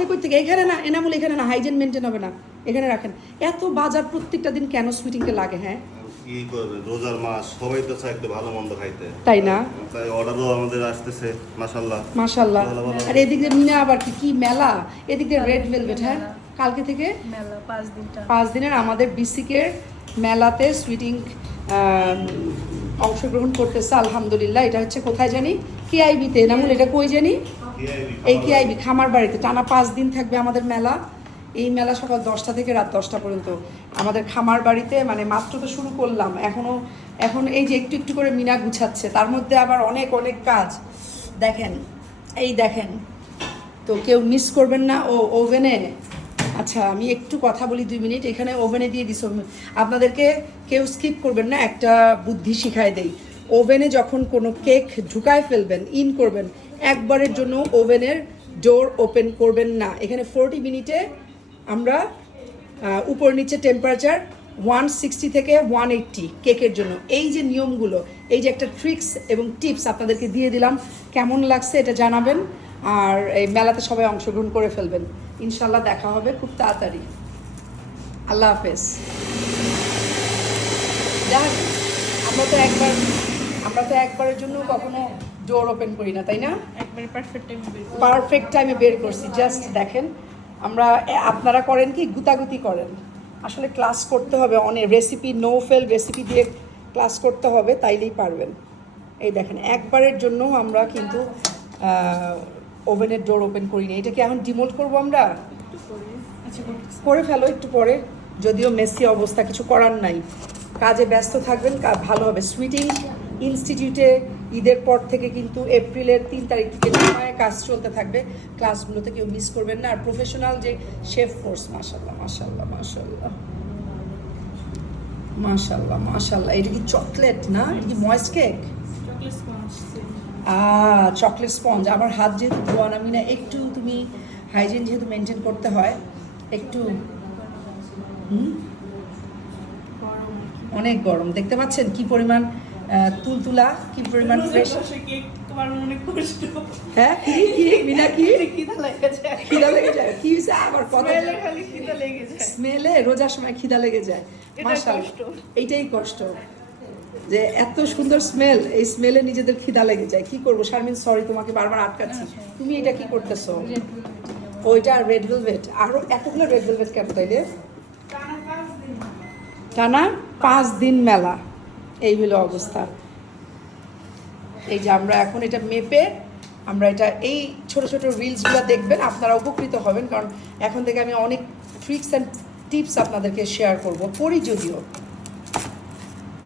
আপনি কই থেকে? এখানে না এনামুল, এখানে না, হাইজিন মেনটেন হবে না, এখানে রাখেন। এত বাজার প্রত্যেকটা দিন কেন সুইটিংকে লাগে? হ্যাঁ কি করবে, রোজার মাস, সবাই তো চায় একটু ভালো মন্দ খাইতে, তাই না? তাই অর্ডারও আমাদের আসতেছে মাশাআল্লাহ মাশাআল্লাহ। ভালো ভালো। আর এদিকে মিনা আবার কি কি মেলা, এদিকে রেড ভেলভেট। হ্যাঁ কালকে থেকে মেলা 5 দিনের আমাদের বিসিকের মেলাতে সুইটিং অংশগ্রহণ করতেছে আলহামদুলিল্লাহ। এটা হচ্ছে কোথায় জানি, কেআইবিতে। এনামুল এটা কই জানি? এই কেআইবি খামার বাড়িতে। টানা 5 দিন থাকবে আমাদের মেলা। এই মেলা সকাল 10টা থেকে রাত 10টা পর্যন্ত আমাদের খামার বাড়িতে। মানে মাত্র তো শুরু করলাম, এখন এই যে একটু একটু করে মিনা গুছাচ্ছে, তার মধ্যে আবার অনেক অনেক কাজ। দেখেন, এই দেখেন, তো কেউ মিস করবেন না। ও ওভেনে, আচ্ছা আমি একটু কথা বলি 2 মিনিট। এখানে ওভেনে দিয়ে দিস, আপনাদেরকে কেউ স্কিপ করবেন না, একটা বুদ্ধি শিখায় দেই। ওভেনে যখন কোনো কেক ঢুকায় ফেলবেন, ইন করবেন, একবারের জন্য ওভেনের ডোর ওপেন করবেন না। এখানে 40 মিনিটে আমরা উপর নিচে টেম্পারেচার 160 থেকে 180 কেকের জন্য। এই যে নিয়মগুলো, এই যে একটা ট্রিক্স এবং টিপস আপনাদেরকে দিয়ে দিলাম, কেমন লাগছে এটা জানাবেন। আর এই মেলাতে সবাই অংশগ্রহণ করে ফেলবেন। ইনশাল্লাহ দেখা হবে খুব তাড়াতাড়ি। আল্লাহ হাফেজ। দেখ, আমরা তো একবারের জন্য কখনো ডোর ওপেন করি না, তাই না? একবারে পারফেক্ট টাইমে বের করছি। জাস্ট দেখেন, আপনারা করেন কি, গুতাগুতি করেন। আসলে ক্লাস করতে হবে, অনেক রেসিপি, নো ফেল রেসিপি দিয়ে ক্লাস করতে হবে, তাইলেই পারবেন। এই দেখেন, একবারের জন্য আমরা কিন্তু ওভেনের ডোর ওপেন করি না। এটা কি এখন ডিমোল্ড করবো আমরা? করে ফেলো একটু পরে, যদিও মেসি অবস্থা, কিছু করার নাই। কাজে ব্যস্ত থাকবেন, ভালো হবে। সুইটিং ইনস্টিটিউটে ঈদের পর থেকে কিন্তু এপ্রিলের 3 তারিখ থেকে সময়ে কাজ চলতে থাকবে। ক্লাসগুলোতে কেউ মিস করবেন না। আর প্রফেশনাল যে শেফ কোর্স, মাশাল্লাহ মাশাল্লাহ মাশাল্লাহ মাশাল্লাহ মাশাল্লাহ। এটা কি চকলেট না? এটা কি ময়েস্ট কেক? Chocolate sponge. আমার হাত যেহেতু ধোয়া, আমি না একটু, তুমি হাইজিন যেহেতু মেনটেন করতে হয় একটু। অনেক গরম, দেখতে পাচ্ছেন কি পরিমাণ তুলতুলা, কি পরিমাণ ফ্রেশ। হ্যাঁ কি মিনা, কি খিদা লেগে যায়? কি হয়েছে আবার? কথা স্মেলে রোজার সময় খিদা লেগে যায়। মাশাআল্লাহ, এইটাই কষ্ট, যে এত সুন্দর স্মেল, এই স্মেলে নিজেদের খিদা লেগে যায়। কি করবো শারমিন, সরি তোমাকে বারবার আটকাচ্ছি। তুমি এটা কি করতেছো? ওইটা রেড ভেলভেট। আরো এতগুলো রেড ভেলভেট কেন তাইলে? টানা 5 দিন মেলা, এই হলো অবস্থা। এই যে আমরা এখন এটা মেপে, আমরা এটা, এই ছোট ছোট রিলসগুলো দেখবেন, আপনারা উপকৃত হবেন। কারণ এখন থেকে আমি অনেক ট্রিক্স অ্যান্ড টিপস আপনাদেরকে শেয়ার করব, করি যদিও।